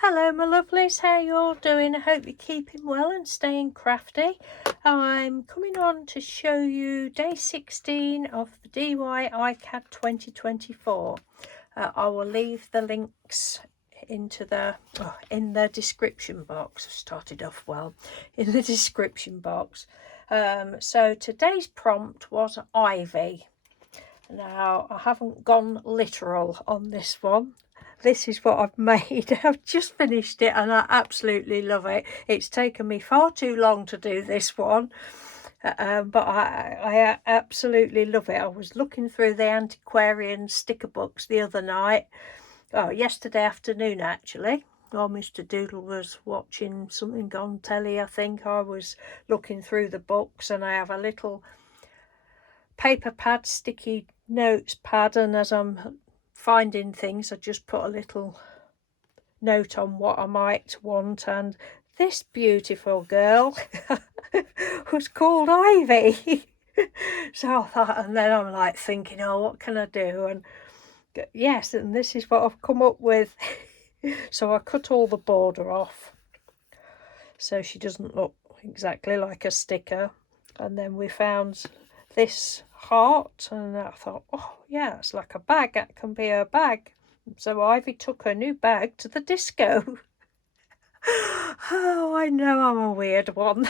Hello my lovelies, how you all doing? I hope you're keeping well and staying crafty. I'm coming on to show you day 16 of the DY iCAD 2024. I will leave the links in the description box. I started off well, in the description box. So today's prompt was ivy. Now I haven't gone literal on this one. This is what I've made. I've just finished it and I absolutely love it. It's taken me far too long to do this one, but I absolutely love it. I was looking through the antiquarian sticker books the other night, yesterday afternoon actually, while Mr. Doodle was watching something on telly. I think I was looking through the books, and I have a little paper pad, sticky notes pad, and as I'm finding things I just put a little note on what I might want, and this beautiful girl was called Ivy. So I thought, and then I'm like thinking, oh, what can I do? And yes, and this is what I've come up with. So I cut all the border off so she doesn't look exactly like a sticker, and then we found this heart, and I thought, oh yeah, it's like a bag, that can be her bag. So Ivy took her new bag to the disco. Oh, I know I'm a weird one.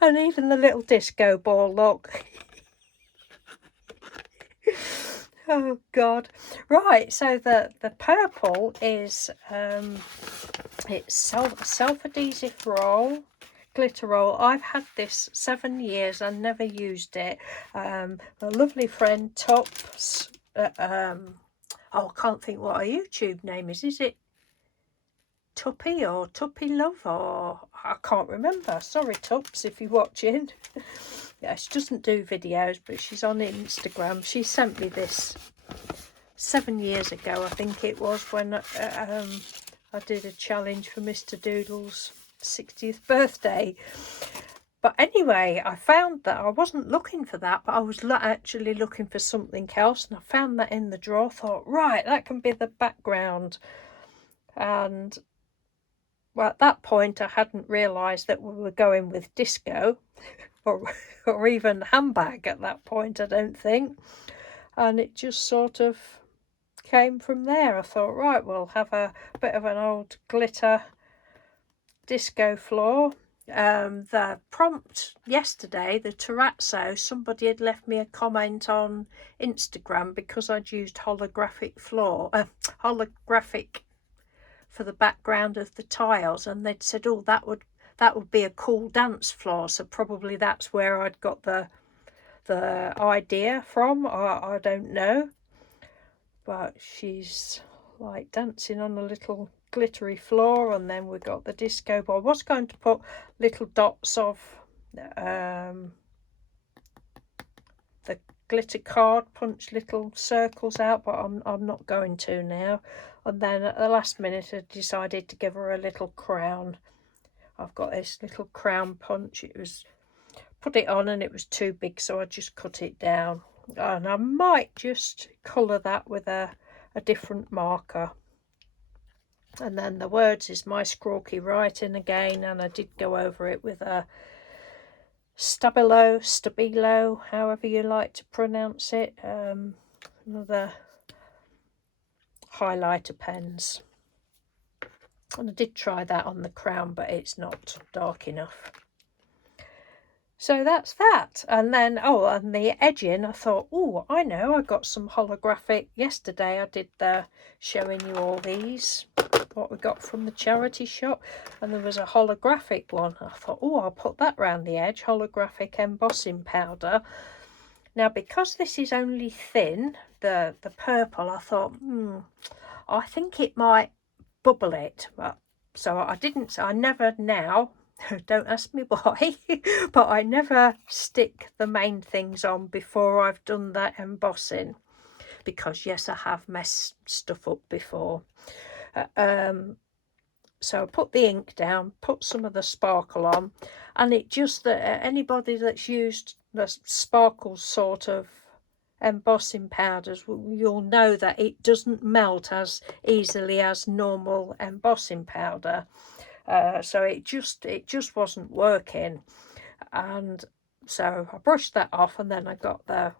And even the little disco ball, look. Oh god. Right, so the purple is it's self-adhesive roll, glitter roll. I've had this 7 years and never used it. A lovely friend Tups, I can't think what her YouTube name is. Is it Tuppy or Tuppy Love, or I can't remember. Sorry Tups if you're watching. Yeah, she doesn't do videos, but she's on Instagram. She sent me this 7 years ago, I think it was, when I did a challenge for Mr. Doodle's 60th birthday. But anyway, I found that I wasn't looking for that, but I was actually looking for something else, and I found that in the drawer. Thought, right, that can be the background. And well, at that point I hadn't realised that we were going with disco or even handbag at that point, I don't think. And it just sort of came from there. I thought, right, we'll have a bit of an old glitter disco floor. The prompt yesterday, the terrazzo, somebody had left me a comment on Instagram because I'd used holographic for the background of the tiles, and they'd said, oh, that would be a cool dance floor. So probably that's where I'd got the idea from. I don't know, but she's like dancing on a little glittery floor, and then we got the disco ball. I was going to put little dots of the glitter card, punch little circles out, but I'm not going to now. And then at the last minute I decided to give her a little crown. I've got this little crown punch. It was put it on and it was too big, so I just cut it down. And I might just colour that with a different marker. And then the words is my scrawky writing again, and I did go over it with a stabilo, however you like to pronounce it. Another highlighter pens, and I did try that on the crown, but it's not dark enough. So that's that. And then and the edging, I thought, oh, I know, I got some holographic. Yesterday I did the showing you all these, what we got from the charity shop, and there was a holographic one. I thought, oh, I'll put that round the edge, holographic embossing powder. Now, because this is only thin, the purple, I thought, I think it might bubble it. But so I never now, don't ask me why, but I never stick the main things on before I've done that embossing, because yes, I have messed stuff up before. So I put the ink down, put some of the sparkle on, and it just, that anybody that's used the sparkle sort of embossing powders, you'll know that it doesn't melt as easily as normal embossing powder. So it just wasn't working, and so I brushed that off, and then I got the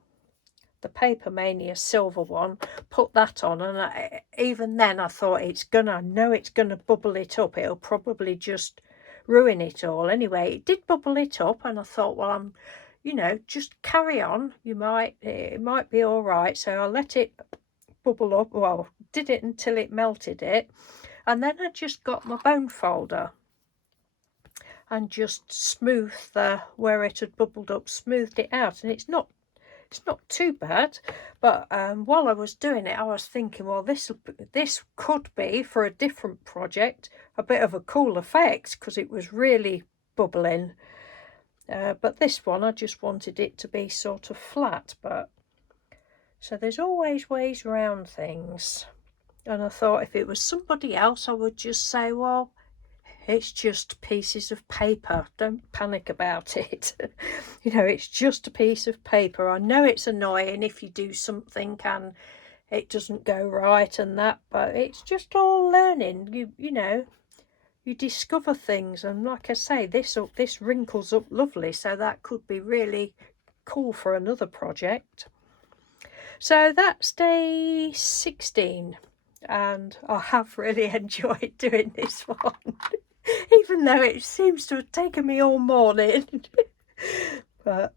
Paper Mania silver one, put that on, and even then I thought I know it's gonna bubble it up, it'll probably just ruin it all. Anyway, it did bubble it up, and I thought, well, just carry on, it might be all right. So I let it bubble up, well, did it until it melted it, and then I just got my bone folder and just smoothed where it had bubbled up, smoothed it out, and it's not too bad. But while I was doing it, I was thinking, well, this could be, for a different project, a bit of a cool effect, because it was really bubbling. But this one, I just wanted it to be sort of flat. But so there's always ways around things. And I thought if it was somebody else, I would just say, well, it's just pieces of paper, don't panic about it. It's just a piece of paper. I know it's annoying if you do something and it doesn't go right and that, but it's just all learning. You discover things, and like I say, this wrinkles up lovely, so that could be really cool for another project. So that's day 16, and I have really enjoyed doing this one. Even though it seems to have taken me all morning. But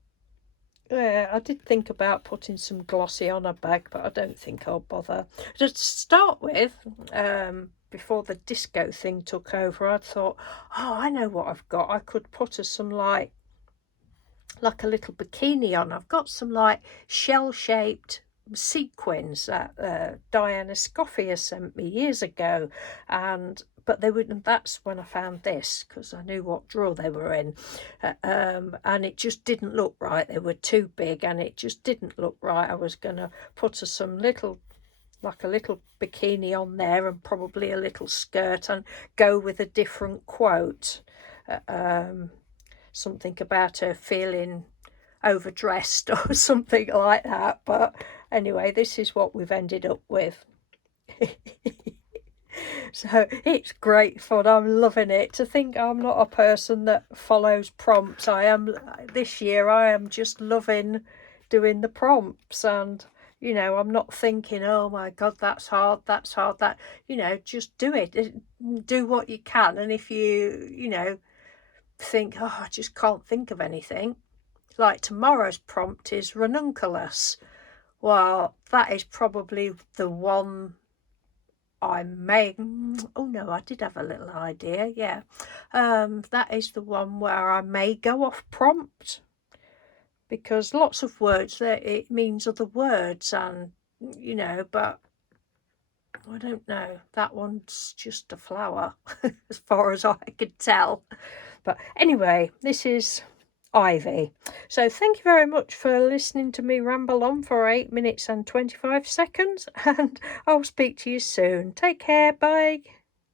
yeah, I did think about putting some glossy on a bag, but I don't think I'll bother. Just to start with, before the disco thing took over, I thought, oh, I know what I've got. I could put some like a little bikini on. I've got some like shell-shaped sequins that Diana Scoffia sent me years ago, but they wouldn't. That's when I found this, because I knew what drawer they were in, and it just didn't look right. They were too big, and it just didn't look right. I was gonna put some little bikini on there, and probably a little skirt, and go with a different quote, something about her feeling overdressed or something like that. But anyway, this is what we've ended up with. So it's great fun. I'm loving it. To think I'm not a person that follows prompts. This year I am just loving doing the prompts, and I'm not thinking, oh my god, that's hard, that just do it, do what you can. And if you think, oh, I just can't think of anything, like tomorrow's prompt is ranunculus. Well, that is probably the one I may, oh no, I did have a little idea, yeah. That is the one where I may go off prompt, because lots of words there, it means other words, and but I don't know, that one's just a flower as far as I could tell. But anyway, this is Ivy. So thank you very much for listening to me ramble on for 8 minutes and 25 seconds, and I'll speak to you soon. Take care, bye.